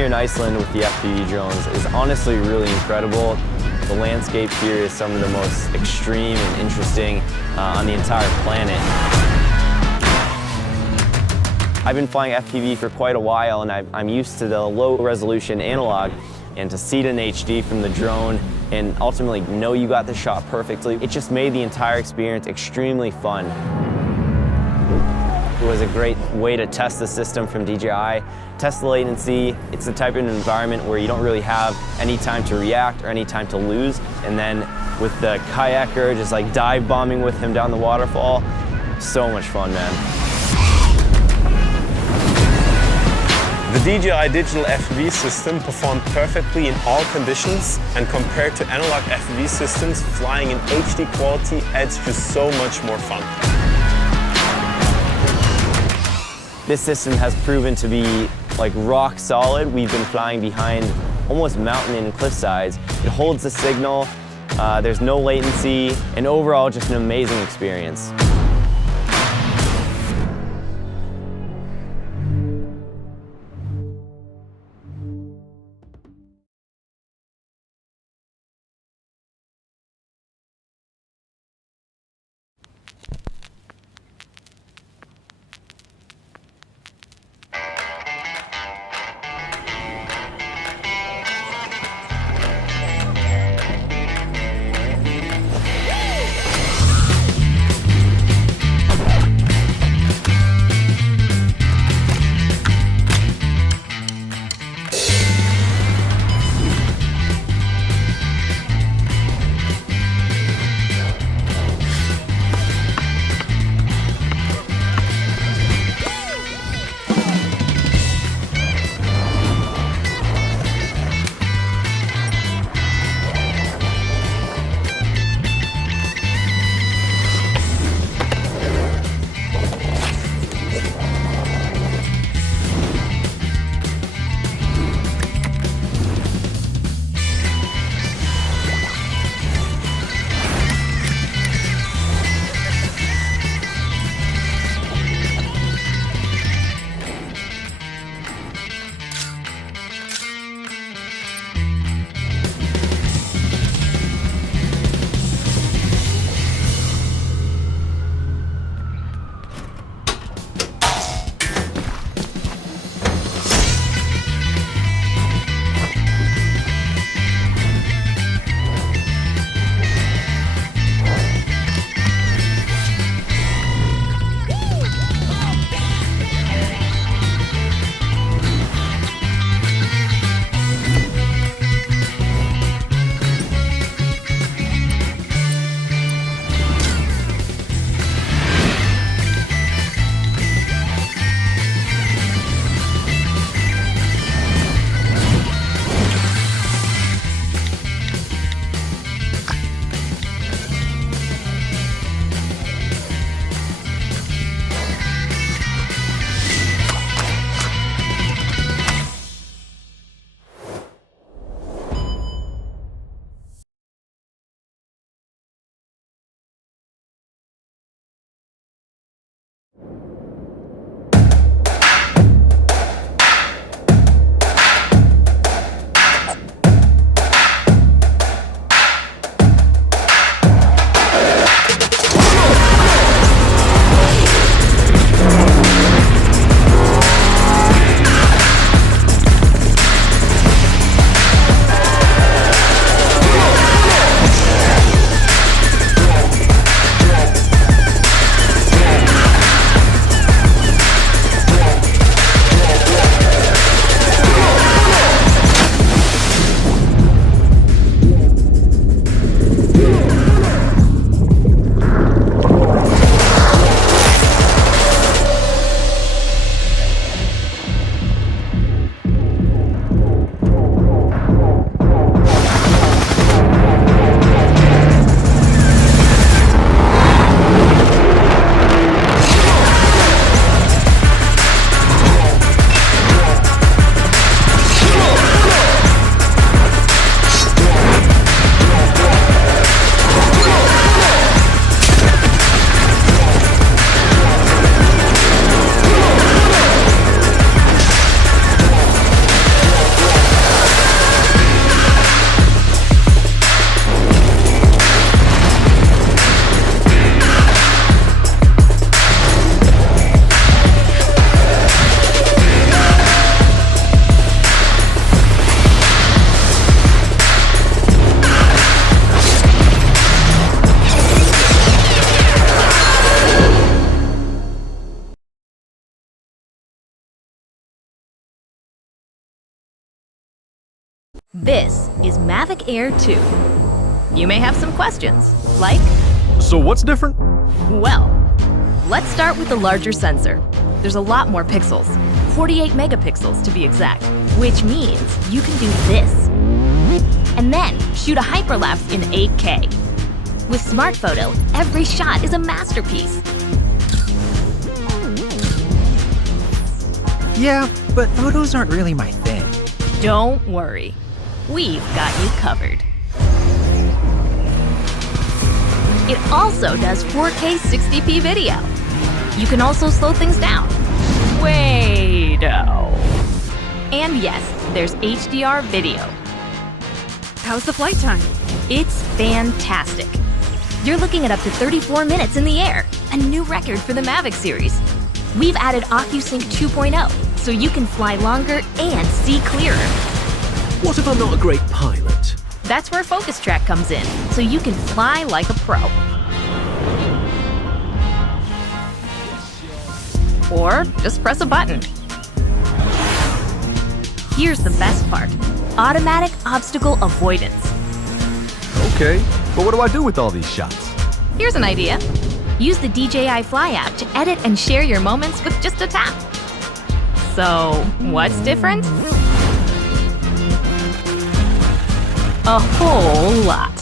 here in Iceland with the FPV drones is honestly really incredible. The landscape here is some of the most extreme and interesting on the entire planet. I've been flying FPV for quite a while, and I'm used to the low resolution analog, and to see it in HD from the drone and ultimately know you got the shot perfectly, it just made the entire experience extremely fun. It was a great way to test the system from DJI, test the latency. It's the type of environment where you don't really have any time to react or any time to lose. And then with the kayaker, just like dive bombing with him down the waterfall, so much fun, man. The DJI digital FPV system performed perfectly in all conditions, and compared to analog FPV systems, flying in HD quality adds just so much more fun. This system has proven to be like rock solid. We've been flying behind almost mountain and cliff sides. It holds the signal, there's no latency, and overall just an amazing experience. This is Mavic Air 2. You may have some questions, like, So what's different? well, let's start with the larger sensor. There's a lot more pixels, 48 megapixels to be exact, which means you can do this. And then shoot a hyperlapse in 8K. With Smart Photo, every shot is a masterpiece. Yeah, but photos aren't really my thing. Don't worry, we've got you covered. It also does 4K 60p video. You can also slow things down. Way-do. And yes, there's HDR video. How's the flight time? It's fantastic. You're looking at up to 34 minutes in the air, a new record for the Mavic series. We've added OcuSync 2.0, so you can fly longer and see clearer. What if I'm not a great pilot? That's where Focus Track comes in, so you can fly like a pro. Or just press a button. Here's the best part: automatic obstacle avoidance. Okay, but what do I do with all these shots? Here's an idea. Use the DJI Fly app to edit and share your moments with just a tap. So, what's different? A whole lot.